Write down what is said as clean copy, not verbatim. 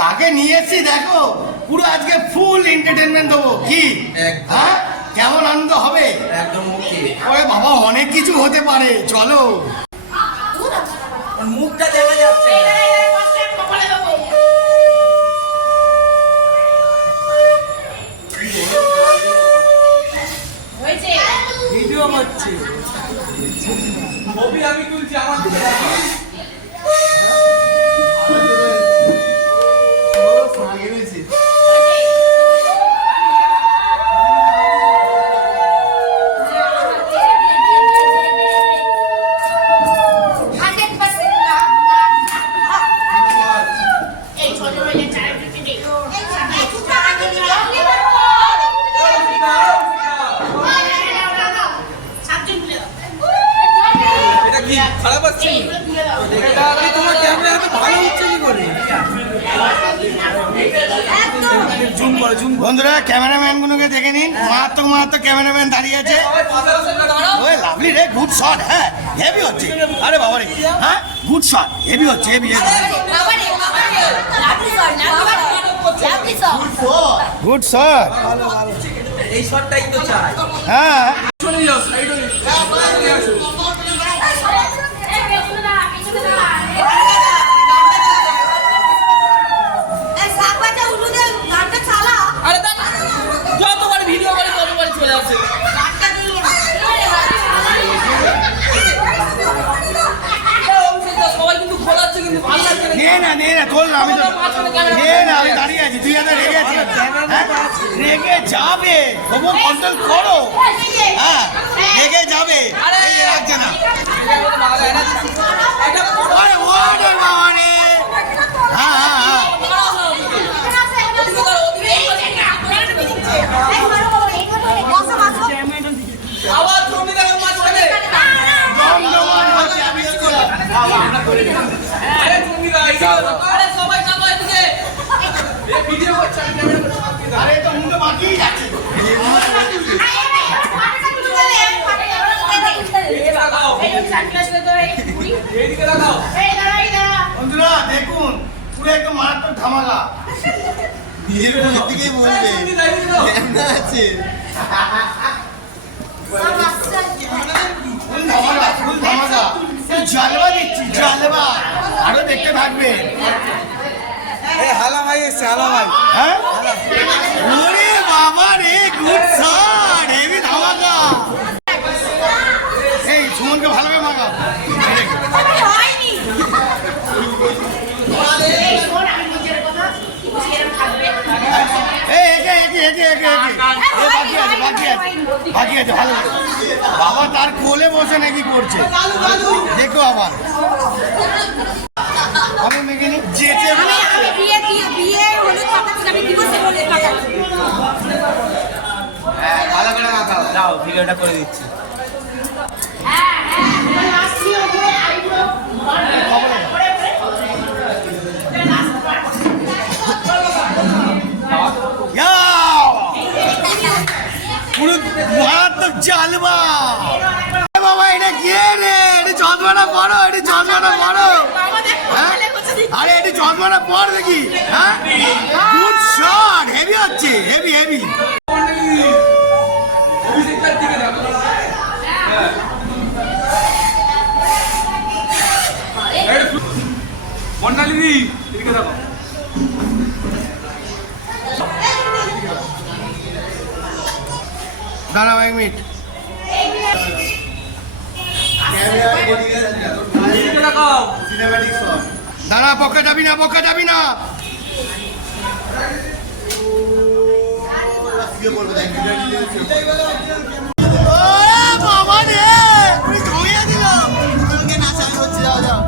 কাকে নিয়ে এসছি দেখো, পুরো আজকে ফুল এন্টারটেনমেন্ট দেবো কি? হ্যাঁ, কেমন আনন্দ হবে? একদম মুখে ওরে বাবা, অনেক কিছু হতে পারে, চলো। মুখটা দেখা যাচ্ছে ভিডিও হচ্ছে, ছবি আমি তুলছি আমার দিকে খারাপ আছে। তোমার ক্যামেরা এত ভালো হচ্ছে কি করে? বন্ধুরা, ক্যামেরাম্যান গুলোকে দেখে নিন, মারাত্মক মারাত্মক ক্যামেরাম্যান দাঁড়িয়ে আছে। ওই লাভলি রে, গুড শট। হ্যাঁ, হেভি হচ্ছে। আরে বাবা রে, হ্যাঁ গুড শট, হেভি হচ্ছে, হেভি হেভি গুড শট। এই শটটাই তো চাই। হ্যাঁ, চলে যাও সাইডে আসো। যতবার ভিডিও করে ততবার চলে আসে। সবাই কিন্তু খোলাচ্ছে, কিন্তু ভালো লাগছে না। নে না তোল না, আমি তো আমি দাঁড়িয়ে আছি, তুই এত রেগে আছিস? রেগে যাবে, খবর কন্ট্রোল করো। হ্যাঁ, রেগে যাবে, রাখছে না। আরে ওরে বাবা রে, হ্যাঁ হ্যাঁ হ্যাঁ, আবার তুমি দেখো মাঝখানে আরে তুমি আরে সবাই যাবো এদিকে। এই ভিডিও করছ, আমি ক্যামেরা করছি। আরে তো মুন্ডে বাকিই যাচ্ছে। এইদিকে লাগাও। বন্ধুরা দেখুন, পুরো একদম মারাত্মক ধামাকা। নিজের দিকেই বলবে কেমন আছে। ফুল ধামাকা, ফুল ধামাকা, জালবা দিচ্ছি, জালবা। আরো দেখতে থাকবে। হালা ভাই এসছে, হালা ভাই। হ্যাঁ, ওরে বাবা রে, গুড শট, হেভি ধামাকা। এই সুমনকে ভালোভাবে মাগাও। বাকি আছে ভালো। বাবা তার কোলে বসে নাকি করছে, দেখো আবার। আমি মেঘিনি যেতে ভালো করে মাখাও, দাও ভিডিওটা করে দিচ্ছি। পুরো মারাত্মক জালবা। বাবা এটা কে রে? এটা চশমাটা বড়, এটা চশমাটা বড়। আরে এটি চশমাটা পড় দেখি। হ্যাঁ, গুড শট, হেভি হচ্ছে, হেভি হেভি। অভিষেকটার দিকে দেখো। মন্ডালিনী এদিকে দেখো। দাঁড়াও 1 মিনিট। এদিকে দেখাও। Cinematic shot. দাঁড়া, পক্কা যাবি না, পক্কা যাবি না। বাবা রে, তুই ধুয়ে দিল। নাচাই হচ্ছে, যাও যাও।